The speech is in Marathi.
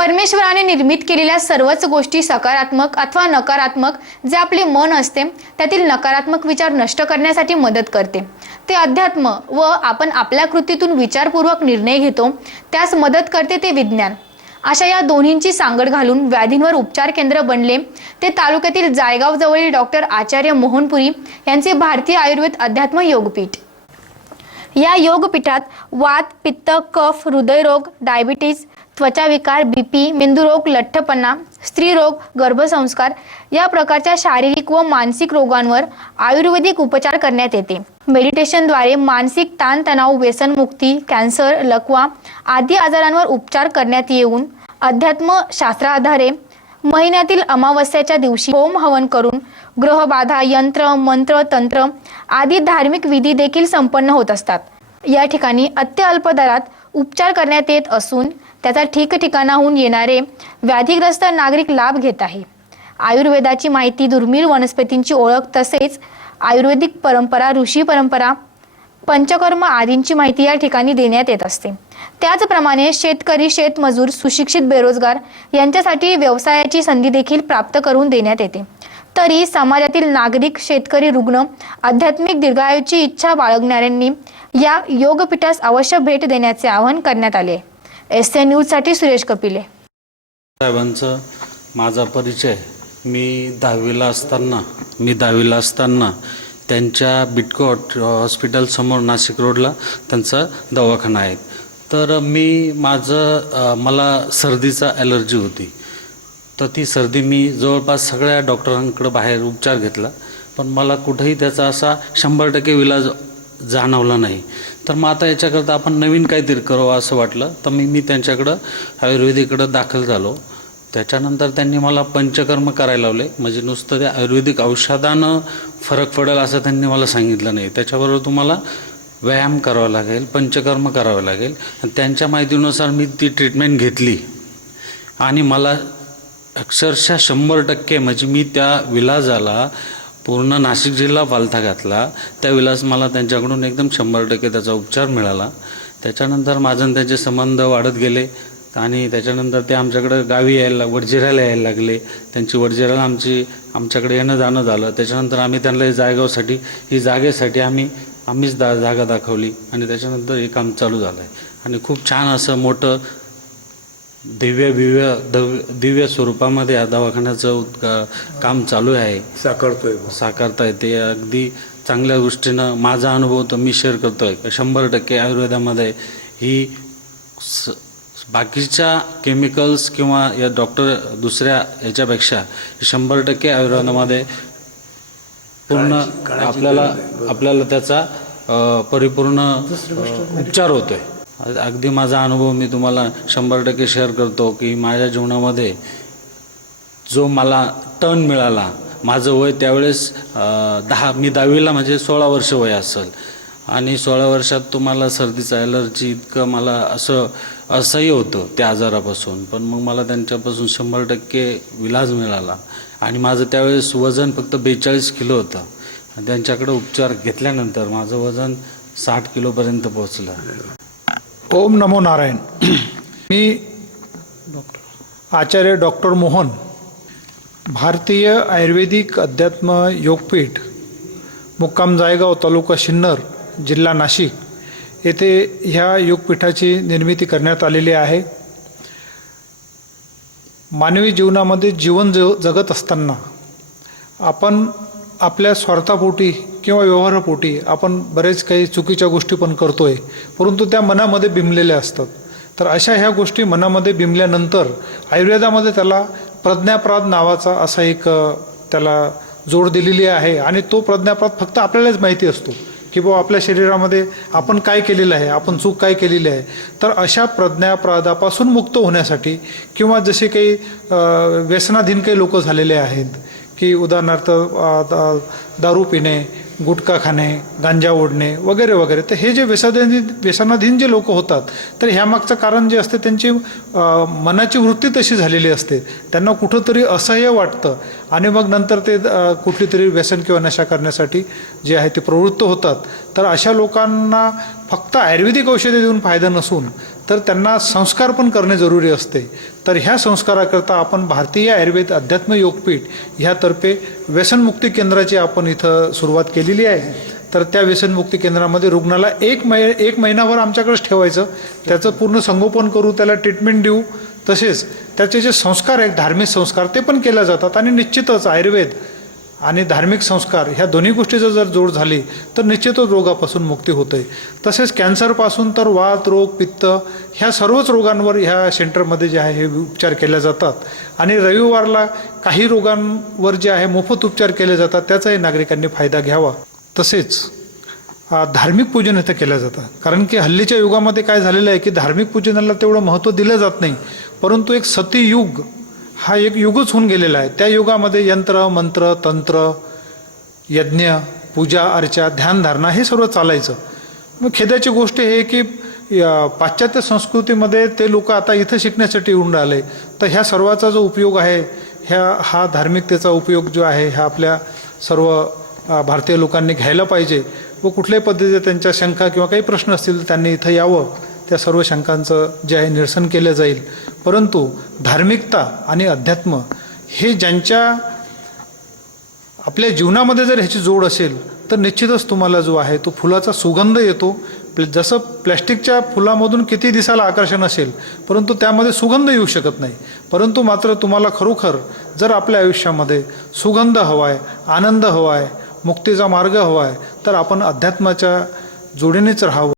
परमेश्वराने निर्मित केलेल्या सर्वच गोष्टी सकारात्मक अथवा नकारात्मक जे आपले मन असते त्यातील नकारात्मक विचार नष्ट करण्यासाठी मदत करते. ते अध्यात्म व आपण आपल्या कृतीतून विचारपूर्वक निर्णय घेतो त्यास मदत करते ते विज्ञान. अशा या दोन्हींची सांगड घालून व्याधींवर उपचार केंद्र बनले. ते तालुक्यातील जायगाव जवळील डॉक्टर आचार्य मोहनपुरी यांचे भारतीय आयुर्वेद अध्यात्म योगपीठ. या योगपीठात वात पित्त कफ हृदयरोग डायबिटीज त्वचाविकार बीपी मेंदुरोग लठ्ठपणा स्त्रीरोग गर्भसंस्कार या प्रकारच्या शारीरिक व मानसिक रोगांवर आयुर्वेदिक उपचार करण्यात येते. मेडिटेशनद्वारे मानसिक ताणतणाव व्यसनमुक्ती कॅन्सर लकवा आदी आजारांवर उपचार करण्यात येऊन अध्यात्म शास्त्राधारे महिन्यातील अमावस्याच्या दिवशी होम हवन करून ग्रहबाधा यंत्र मंत्र तंत्र आदी धार्मिक विधी देखील संपन्न होत असतात. या ठिकाणी अत्यल्प दरात उपचार करण्यात येत असून त्याचा ठिकठिकाणाहून येणारे व्याधीग्रस्त नागरिक लाभ घेत आहे. आयुर्वेदाची माहिती दुर्मिळ वनस्पतींची ओळख तसेच आयुर्वेदिक परंपरा ऋषी परंपरा पंचकर्म आदींची माहिती या ठिकाणी देण्यात येत असते. त्याचप्रमाणे शेतकरी शेतमजूर सुशिक्षित बेरोजगार यांच्यासाठी व्यवसायाची संधी देखील प्राप्त करून देण्यात येते. तरी समाजातील नागरिक शेतकरी रुग्ण आध्यात्मिक दीर्घायूची इच्छा बाळगणाऱ्यांनी या योगपीठास अवश्य भेट देण्याचे आवाहन करण्यात आले. एस एन न्यूजसाठी सुरेश कपिले. साहेबांचं माझा परिचय. मी दहावीला असताना मी दहावीला असताना त्यांच्या बिटकॉट हॉस्पिटलसमोर नाशिक रोडला त्यांचा दवाखाना आहे. तर मी माझं मला सर्दीचा ॲलर्जी होती. तर ती सर्दी मी जवळपास सगळ्या डॉक्टरांकडे बाहेर उपचार घेतला. पण मला कुठंही त्याचा असा शंभर टक्के विलाज जाणवला नाही. तर मग आता याच्याकरता आपण नवीन काहीतरी करावं असं वाटलं. तर मी मी त्यांच्याकडं आयुर्वेदिकडं दाखल झालो. त्याच्यानंतर त्यांनी मला पंचकर्म करायला लावले. म्हणजे नुसतं त्या आयुर्वेदिक औषधानं फरक पडेल असं त्यांनी मला सांगितलं नाही. त्याच्याबरोबर तुम्हाला व्यायाम करावा लागेल पंचकर्म करावं लागेल. आणि त्यांच्या माहितीनुसार मी ती ट्रीटमेंट घेतली. आणि मला अक्षरशः शंभर टक्के म्हणजे मी त्या विलाजाला पूर्ण नाशिक जिल्हा पालथा घातला. त्या विलास मला त्यांच्याकडून एकदम शंभर टक्के त्याचा उपचार मिळाला. त्याच्यानंतर माझं आणि त्यांचे संबंध वाढत गेले आणि त्याच्यानंतर ते आमच्याकडं गावी यायला वडजिऱ्याला यायला लागले. त्यांची वडजिऱ्याला आमची आमच्याकडे येणं जाणं झालं. त्याच्यानंतर आम्ही त्यांना जायगावसाठी ही जागेसाठी आम्ही आम्हीच दा जागा दाखवली आणि त्याच्यानंतर हे काम चालू झालं आहे आणि खूप छान असं मोठं दिव्य दिव्य दव्य दिव्य स्वरूपामध्ये या दवाखान्याचं उद्गा- काम चालू आहे. साकारतोय साकारता येते अगदी चांगल्या गोष्टीनं माझा अनुभव तर मी शेअर करतोय. शंभर टक्के आयुर्वेदामध्ये ही स बाकीच्या केमिकल्स किंवा या डॉक्टर दुसऱ्या याच्यापेक्षा शंभर टक्के आयुर्वेदामध्ये पूर्ण आपल्याला. आपल्याला त्याचा परिपूर्ण अ, उपचार होतोय. अगदी माझा अनुभव मी तुम्हाला शंभर टक्के शेअर करतो की माझ्या जीवनामध्ये जो मला टर्न मिळाला माझं वय त्यावेळेस दहा मी दहावीला म्हणजे सोळा वर्ष वय असेल. आणि सोळा वर्षात तुम्हाला सर्दीचा ॲलर्जी इतकं मला असं असह्य होतं त्या आजारापासून. पण मग मला त्यांच्यापासून शंभर टक्के विलाज मिळाला. आणि माझं त्यावेळेस वजन फक्त बेचाळीस किलो होतं. त्यांच्याकडे उपचार घेतल्यानंतर माझं वजन साठ किलोपर्यंत पोहोचलं. ओम नमो नारायण. मी आचार्य डॉक्टर मोहन भारतीय आयुर्वेदिक अध्यात्म योगपीठ मुक्काम जायगाव तालुका सिन्नर जिल्हा नाशिक येथे ह्या योगपीठाची निर्मिती करण्यात आलेली आहे. मानवी जीवनामध्ये जीवन जगत असताना आपण आपल्या स्वार्थापोटी किंवा व्यवहारापोटी आपण बरेच काही चुकीच्या गोष्टी पण करतोय परंतु त्या मनामध्ये बिंबलेल्या असतात. तर अशा ह्या गोष्टी मनामध्ये बिंबल्यानंतर आयुर्वेदामध्ये त्याला प्रज्ञाप्राद नावाचा असा एक त्याला जोड दिलेली आहे आणि तो प्रज्ञाप्राद फक्त आपल्यालाच माहिती असतो की बाबा आपल्या शरीरामध्ये आपण काय केलेलं आहे आपण चूक काय केलेली आहे. तर अशा प्रज्ञाप्रादापासून मुक्त होण्यासाठी किंवा जसे काही व्यसनाधीन काही लोक झालेले आहेत की उदाहरणार्थ दारू पिणे गुटखा खाणे गांजा ओढणे वगैरे वगैरे. तर हे जे व्यसनाधीन व्यसनाधीन जे लोक होतात तर ह्यामागचं कारण जे असते त्यांची मनाची वृत्ती तशी झालेली असते. त्यांना कुठंतरी असह्य वाटतं. आणि मग नंतर ते कुठली तरी व्यसन किंवा नशा करण्यासाठी जे आहे ते प्रवृत्त होतात. तर अशा लोकांना फक्त आयुर्वेदिक औषधे देऊन फायदा नसून तर त्यांना संस्कार पण करणे जरुरी असते. तर ह्या संस्काराकरता आपण भारतीय आयुर्वेद अध्यात्म योगपीठ ह्यातर्फे व्यसनमुक्ती केंद्राची आपण इथं सुरुवात केलेली आहे. तर त्या व्यसनमुक्ती केंद्रामध्ये रुग्णाला एक मै एक महिनाभर आमच्याकडेच ठेवायचं. त्याचं पूर्ण संगोपन करू त्याला ट्रीटमेंट देऊ. तसेच त्याचे जे संस्कार आहेत धार्मिक संस्कार ते पण केले जातात. आणि निश्चितच आयुर्वेद आणि धार्मिक संस्कार ह्या दोन्ही गोष्टीचं जर जोड झाली तर निश्चितच रोगापासून मुक्ती होते. तसेच कॅन्सरपासून तर वात रोग पित्त ह्या सर्वच रोगांवर ह्या सेंटरमध्ये जे आहे हे उपचार केले जातात. आणि रविवारला काही रोगांवर जे आहे मोफत उपचार केले जातात त्याचाही नागरिकांनी फायदा घ्यावा. तसेच धार्मिक पूजन इथं केलं जातं कारण की हल्लीच्या युगामध्ये काय झालेलं आहे की धार्मिक पूजनाला तेवढं महत्त्व दिलं जात नाही. परंतु एक सतीयुग हा एक युगच होऊन गेलेला आहे. त्या युगामध्ये यंत्र मंत्र तंत्र यज्ञ पूजा अर्चा ध्यानधारणा हे सर्व चालायचं. मग खेदाची गोष्ट हे की पाश्चात्य संस्कृतीमध्ये ते लोक आता इथं शिकण्यासाठी येऊन राहिले. तर ह्या सर्वाचा जो उपयोग आहे ह्या हा धार्मिकतेचा उपयोग जो आहे ह्या आपल्या सर्व भारतीय लोकांनी घ्यायला पाहिजे व कुठल्याही पद्धतीचे त्यांच्या शंका किंवा काही प्रश्न असतील तर त्यांनी इथं यावं. त्या सर्व शंकांचं जे आहे निरसन केलं जाईल. परंतु धार्मिकता आणि अध्यात्म हे ज्यांच्या आपल्या जीवनामध्ये जर ह्याची जोड असेल तर निश्चितच तुम्हाला जो आहे तो फुलाचा सुगंध येतो. प्ल- जसं प्लॅस्टिकच्या फुलामधून किती दिसायला आकर्षण असेल परंतु त्यामध्ये सुगंध येऊ शकत नाही. परंतु मात्र तुम्हाला खरोखर जर आपल्या आयुष्यामध्ये सुगंध हवा आहे आनंद हवा आहे मुक्तीचा मार्ग हवा आहे तर आपण अध्यात्माच्या जोडीनेच राहावं.